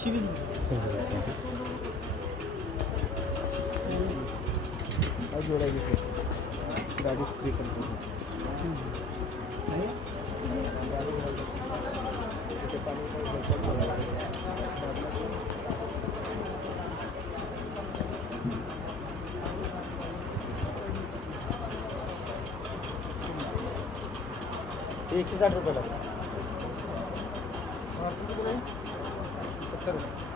120 और जोड़ेगी फिर गाड़ी फ्री कर दूँगी ₹160 लगा 70 रुपये